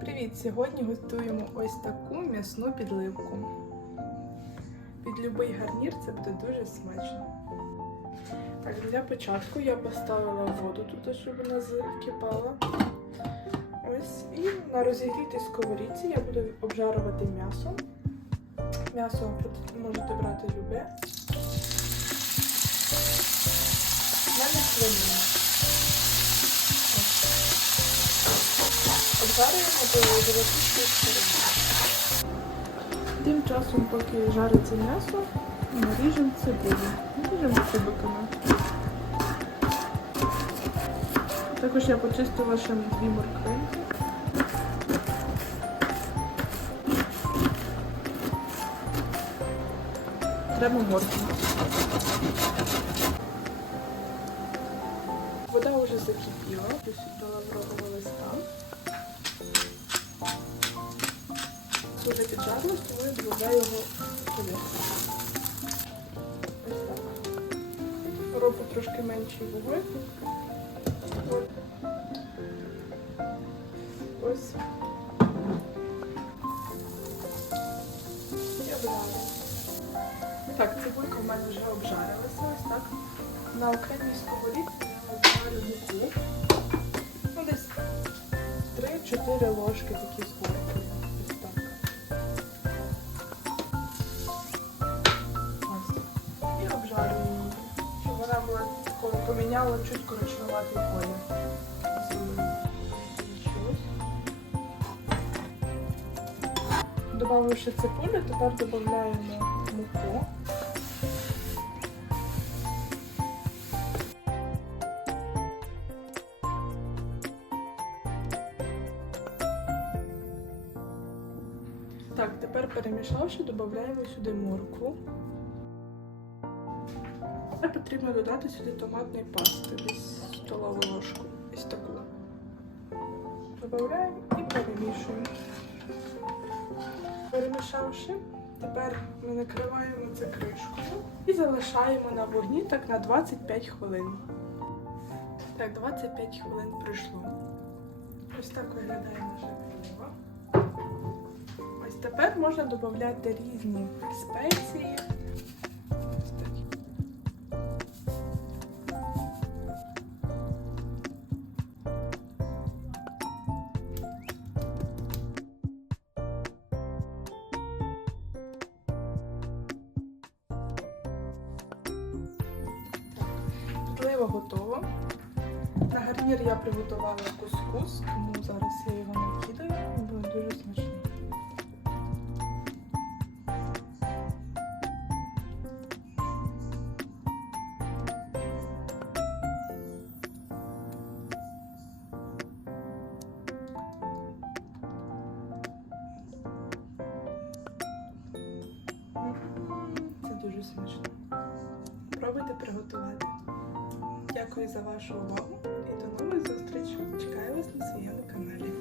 Привіт! Сьогодні готуємо ось таку м'ясну підливку. Під любий гарнір це буде дуже смачно. Так, для початку я поставила воду тут, щоб вона закипала. Ось, і на розігрітій сковорідці я буду обжарувати м'ясо. М'ясо можете брати любе. У мене свинина. Обжарюємо до золотистої сторони. Тим часом, поки жариться м'ясо, наріжемо цибулю. Наріжемо кубиками. Також я почистила ще дві морквинки. Треба моркву. Вода вже закипіла, ось до лаврового листа. Вже піджарилось, тому додаю його туди. Ось так. Роблю трошки менший вогонь. Ось. І обжарю. Так, цибулька в мене вже обжарилася, ось так. На окремій сковорідці я обжарю муку. Ну, 3-4 ложки такі горкою. Ось. І обжарю її, щоб вона була поміняла чуть коричневатий колір. Добавивши цибулю, тепер додаємо муку. Так, тепер перемішавши, додаємо сюди моркву. Тепер потрібно додати сюди томатної пасти, десь столову ложку. Ось таку. Додаємо і перемішуємо. Перемішавши, тепер ми накриваємо це кришкою і залишаємо на вогні так на 25 хвилин. Так, 25 хвилин пройшло. Ось так виглядає наша підлива. Тепер можна додати різні спеції. Підлива готова. На гарнір я приготувала кускус, тому зараз я його накидаю. Буде дуже смачний. Дуже смачно. Пробуйте приготувати. Дякую за вашу увагу і до нових зустрічей. Чекаю вас на своєму каналі.